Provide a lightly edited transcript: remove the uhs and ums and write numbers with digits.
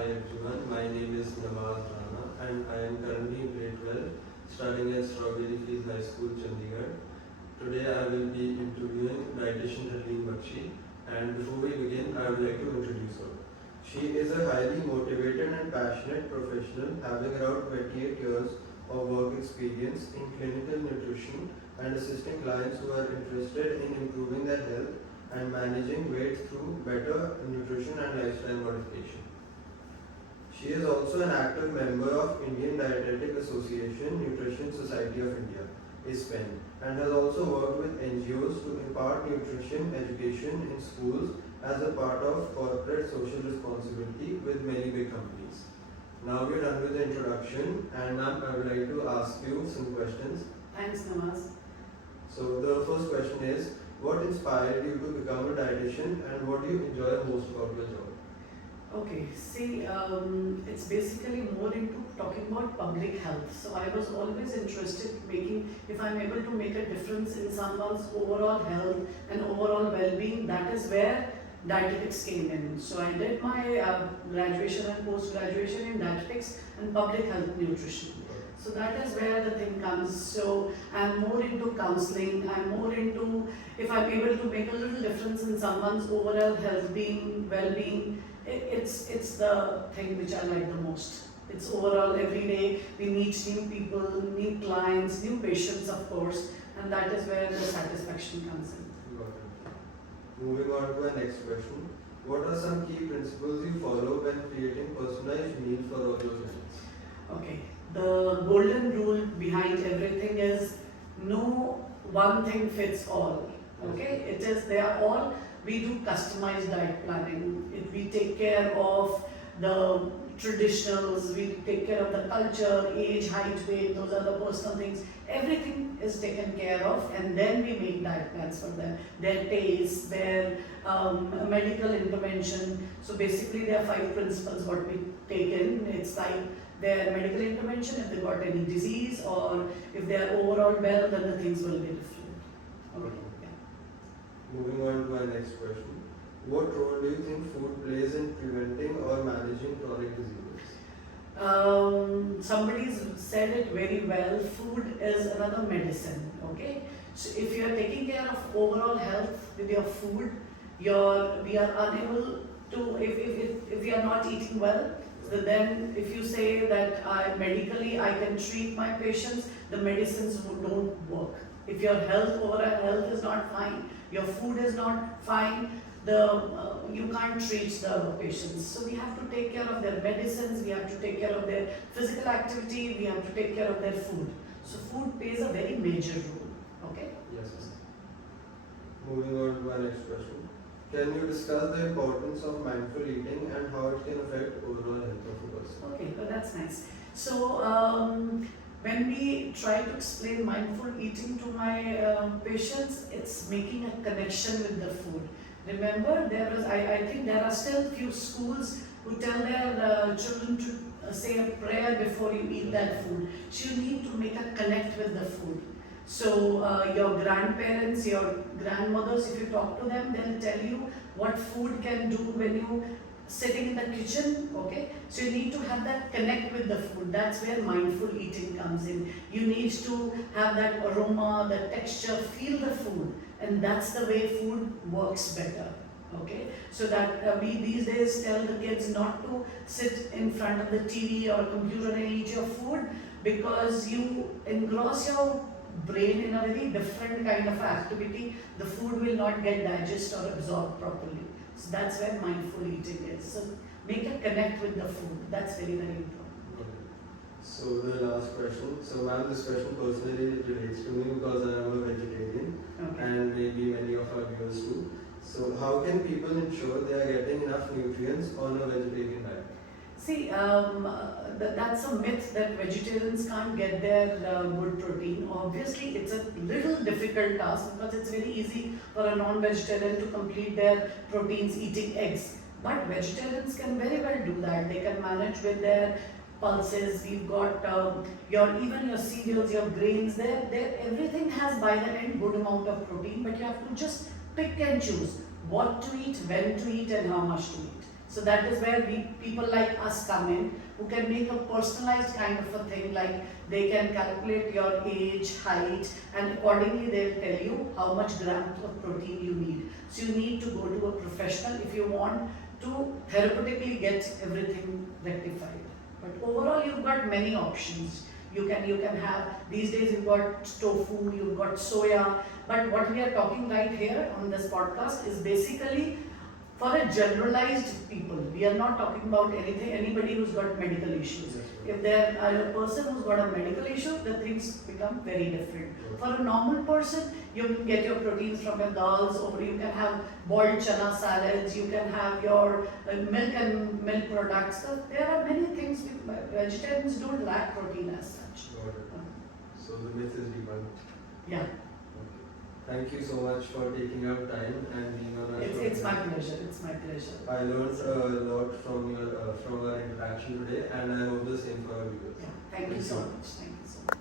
Hi everyone, my name is Nawaz Rana and I am currently in grade 12 studying at Strawberry Fields High School, Chandigarh. Today I will be interviewing Dietitian Harleen Bakshi, and before we begin I would like to introduce her. She is a highly motivated and passionate professional having around 28 years of work experience in clinical nutrition and assisting clients who are interested in improving their health and managing weight through better nutrition and lifestyle modification. She is also an active member of Indian Dietetic Association Nutrition Society of India, ISPEN, and has also worked with NGOs to impart nutrition education in schools as a part of corporate social responsibility with many big companies. Now we are done with the introduction, and ma'am, I would like to ask you some questions. Thanks, Nawaz. So the first question is, what inspired you to become a dietitian and what do you enjoy most about your job? Okay, see, it's basically more into talking about public health. So I was always interested if I'm able to make a difference in someone's overall health and overall well-being, that is where dietetics came in. So I did my graduation and post-graduation in dietetics and public health nutrition. So that is where the thing comes. So I'm more into counseling, I'm more into if I'm able to make a little difference in someone's overall health being, well-being, it's the thing which I like the most. It's overall every day we meet new people, new clients, new patients of course, and that is where the satisfaction comes in. Got it. Moving on to our next question. What are some key principles you follow when creating personalized meals for all your clients? Okay, the golden rule behind everything is no one thing fits all. Okay, it is they are all. We do customized diet planning. We take care of the traditionals, we take care of the culture, age, height, weight, those are the personal things. Everything is taken care of, and then we make diet plans for them. Their taste, their medical intervention. So basically there are 5 principles what we take in. It's like their medical intervention, if they've got any disease, or if they are overall well, then the things will be different. Okay. Moving on to our next question. What role do you think food plays in preventing or managing chronic diseases? Somebody's said it very well. Food is another medicine. Okay, so if you are taking care of overall health with your food, we are unable to. If we are not eating well, so then if you say that medically I can treat my patients, the medicines don't work. If your overall health is not fine, your food is not fine, you can't treat the patients. So we have to take care of their medicines, we have to take care of their physical activity, we have to take care of their food. So food plays a very major role. Okay? Yes. Moving on to our next question. Can you discuss the importance of mindful eating and how it can affect overall health of a person? Okay, well that's nice. So when we try to explain mindful eating to my patients, it's making a connection with the food. Remember, I think there are still few schools who tell their children to say a prayer before you eat that food. So you need to make a connect with the food. So your grandparents, your grandmothers, if you talk to them, they'll tell you what food can do when you sitting in the kitchen. Okay, so you need to have that connect with the food. That's where mindful eating comes in. You need to have that aroma, the texture, feel the food, and that's the way food works better. Okay, so that we these days tell the kids not to sit in front of the TV or computer and eat your food, because you engross your brain in a very different kind of activity. The food will not get digested or absorbed properly. So that's where mindful eating is. So make a connect with the food. That's very, very important. Okay. So the last question. So ma'am, this question personally relates to me because I am a vegetarian, Okay. and maybe many of our viewers too. So how can people ensure they are getting enough nutrients on a vegetarian diet? See, that's a myth that vegetarians can't get their good protein. Obviously, it's a little difficult task because it's very easy for a non-vegetarian to complete their proteins eating eggs. But vegetarians can very well do that. They can manage with their pulses. We've got even your cereals, your grains. Everything has by the end good amount of protein. But you have to just pick and choose what to eat, when to eat, and how much to eat. So that is where people like us come in, who can make a personalized kind of a thing, like they can calculate your age, height, and accordingly they'll tell you how much grams of protein you need. So you need to go to a professional if you want to therapeutically get everything rectified. But overall you've got many options. You can have, these days you've got tofu, you've got soya, but what we are talking right here on this podcast is basically for a generalized people. We are not talking about anybody who's got medical issues. If there are a person who's got a medical issue, the things become very different. For a normal person, you can get your proteins from your dals, or you can have boiled chana salads, you can have your milk and milk products. So there are many things. Vegetarians don't lack protein as such. Got it. So the myth is debunked. Yeah. Thank you so much for taking out time and being on our show. It's my pleasure. It's my pleasure. I learned a lot from our interaction today, and I hope the same for our viewers. Yeah. Thank you so much. Thank you so much.